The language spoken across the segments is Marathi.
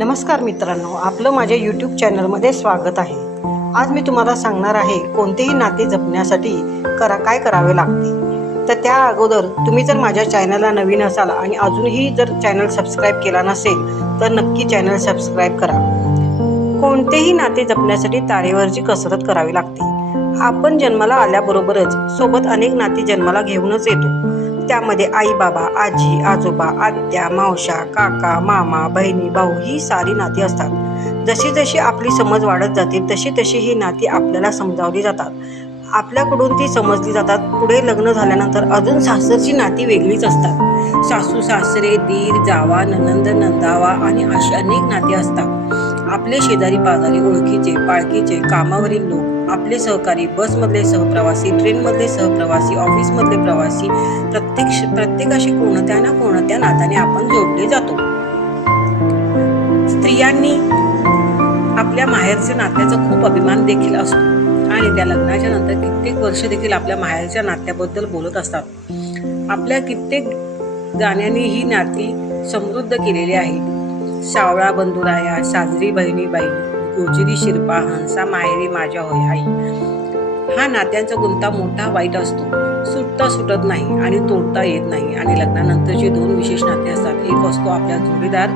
नमस्कार मित्रांनो आपलं माझ्या यूट्यूब चॅनलमध्ये स्वागत आहे. आज मी तुम्हाला सांगणार आहे कोणतेही नाते जपण्यासाठी करा काय करावे लागते. तर त्या अगोदर तुम्ही जर माझ्या चॅनलला नवीन असाल आणि अजूनही जर चॅनल सबस्क्राईब केला नसेल तर नक्की चॅनल सबस्क्राईब करा. कोणतेही नाते जपण्यासाठी तारेवरची कसरत करावी लागते. आपण जन्माला आल्याबरोबरच सोबत अनेक नाती जन्माला घेऊनच येतो. त्यामध्ये आई बाबा आजी आजोबा आत्या मावशा काका मामा बहिणी भाऊ ही सारी नाती असतात. जशी जशी आपली समज वाढत जाते तशी तशी ही नाती आपल्याला समजावली जातात. आपल्याकडून ती समजली जातात. पुढे लग्न झाल्यानंतर अजून सासरची नाती वेगळीच असतात. सासू सासरे दीर जावा ननंद नंदावा आणि अशी अनेक नाती असतात. आपले शेजारी पाजारी ओळखीचे पाळखीचे कामावरील लोक आपले सहकारी बसमधले सहप्रवासी ट्रेनमधले सहप्रवासी ऑफिसमधले प्रवासी प्रत्येक प्रत्येकाशी कोणत्या ना कोणत्या नात्याने आपण जोडले जातो. स्त्रियांनी आपल्या माहेरच्या नात्याचा खूप अभिमान देखील असतो. आणि त्या लग्नाच्या नंतर कित्येक वर्ष देखील आपल्या माहेरच्या नात्याबद्दल बोलत असतात. आपल्या कित्येक गाण्यांनी ही नाती समृद्ध केलेली आहे. सावळा बंधुराया साजरी बहिणीबाई गोजिरी शिरपा हंसा माहेरी माझ्या होय आई. हा नात्यांचा गुंता मोठा वाईट असतो. सुटता सुटत नाही आणि तोडता येत नाही. आणि लग्नानंतरचे दोन विशेष नाते असतात एक असतो आपला जोडीदार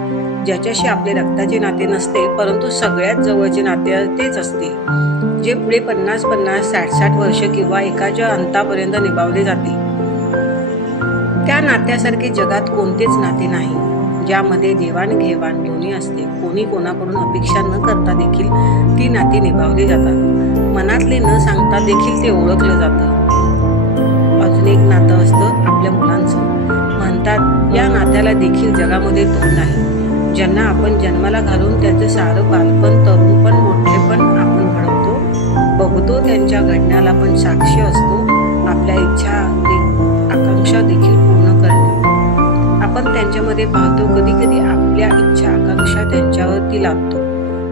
ज्याच्याशी आपले रक्ताचे नाते नसते परंतु सगळ्यात जवळचे नाते तेच असते जे पुढे पन्नास पन्नास साठ साठ वर्ष किंवा एकाच्या अंतापर्यंत निभावले जाते. त्या नात्यासारखे जगात कोणतेच नाते नाही. ज्यामध्ये देवाणघेवाण दोन्ही असते. कोणी कोणाकडून अपेक्षा न करता देखील ती नाती निभावली जातात. मनातले न सांगता देखील ते ओळखलं जातं. अजून एक नातं असतं आपल्या मुलांचं. म्हणतात या नात्याला देखील जगामध्ये तोड नाही ज्यांना आपण जन्माला घालून त्यांचं सारं बालपण तरुणपण मोठेपण आपण घडवतो बघतो त्यांच्या घडण्याला पण साक्षी असतो. आपल्या इच्छा त्यांच्यामध्ये पाहतो कधी कधी आपल्या इच्छा आकांक्षा त्यांच्यावरती लाभतो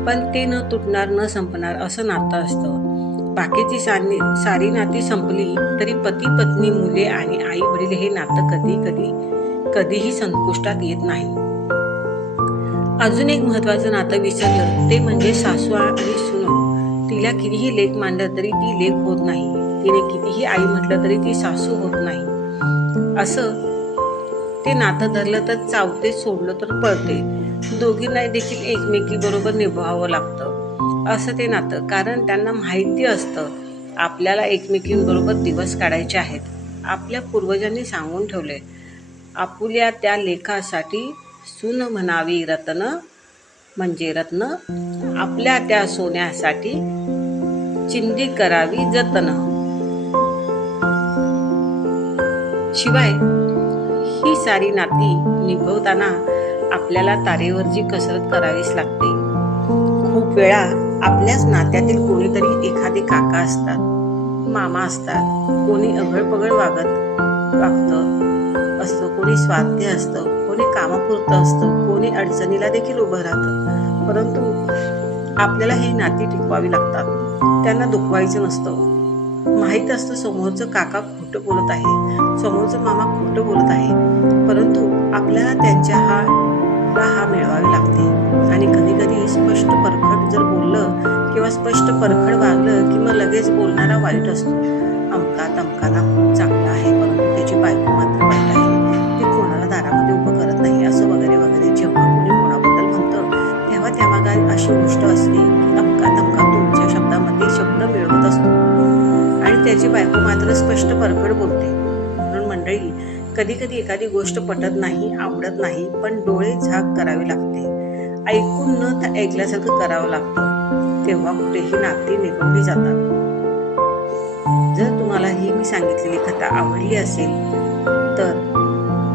पण ते न तुटणार न संपणार असं नातं असतं. बाकीची सानी सारी नाती संपली तरी पती पत्नी मुले आणि आई वडील हे नातं कधी कधी कधीही संपुष्टात येत नाही. अजून एक महत्वाचं नातं विसरलं. ते म्हणजे सासू आणि सुनो. तिला कितीही लेख मांडलं तरी ती लेख होत नाही. तिने कितीही आई म्हटलं तरी ती सासू होत नाही. असं ते नातं धरलं तर चावते सोडलं तर पळते. दोघींना देखील एकमेकी बरोबर निभावावं लागतं. असं ते नातं कारण त्यांना माहिती असतं. आपल्याला एकमेकींबरोबर दिवस काढायचे आहेत. आपल्या पूर्वजांनी सांगून ठेवले आपुल्या त्या लेखासाठी सुन म्हणावी रत्न म्हणजे रत्न आपल्या त्या सोन्यासाठी चिंदी करावी जतन. शिवाय ही सारी नाती निभवताना आपल्याला तारेवरची कसरत करावीच लागते. खूप वेळा आपल्याच नात्यातील कोणीतरी एखादे काका असतात मामा असतात कोणी अगळपगळ वागत वागतं असतं कोणी स्वाध्य असतं कोणी कामापुरतं असतं कोणी अडचणीला देखील उभं राहतं. परंतु आपल्याला ही नाती टिकवावी लागतात. त्यांना दुखवायचं नसतं. माहीत असतं समोरचं काका खोटं बोलत आहे. समोरचं मामा खोटं बोलत आहे. परंतु आपल्याला त्यांच्या हा हा मिळवावी लागते. आणि कधी कधी स्पष्ट परखड जर बोललं किंवा स्पष्ट परखड वागलं की मग लगेच बोलणारा वाईट असतो. अमका तमकाला खूप चांगला आहे परंतु त्याची बायको मात्र वाईट आहे. ती कोणाला दारामध्ये उभं करत नाही असं वगैरे वगैरे जेव्हा कोणी कोणाबद्दल म्हणतं तेव्हा त्यामागे अशी गोष्ट असते की अमका त्याची बायको मात्र स्पष्ट परफड बोलते. म्हणून मंडळी कधी कधी एखादी गोष्ट पटत नाही आवडत नाही पण डोळे झाक करावे लागते. ऐकून न ऐकल्यासारखं करावं लागतं. तेव्हा कुठेही नाती निभवली जातात. जर तुम्हाला ही मी सांगितलेली कथा आवडली असेल तर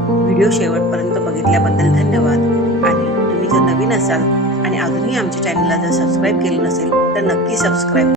व्हिडिओ शेवटपर्यंत बघितल्याबद्दल धन्यवाद. आणि तुम्ही जर नवीन असाल आणि अजूनही आमच्या चॅनलला जर सबस्क्राईब केलं नसेल तर नक्की सबस्क्राईब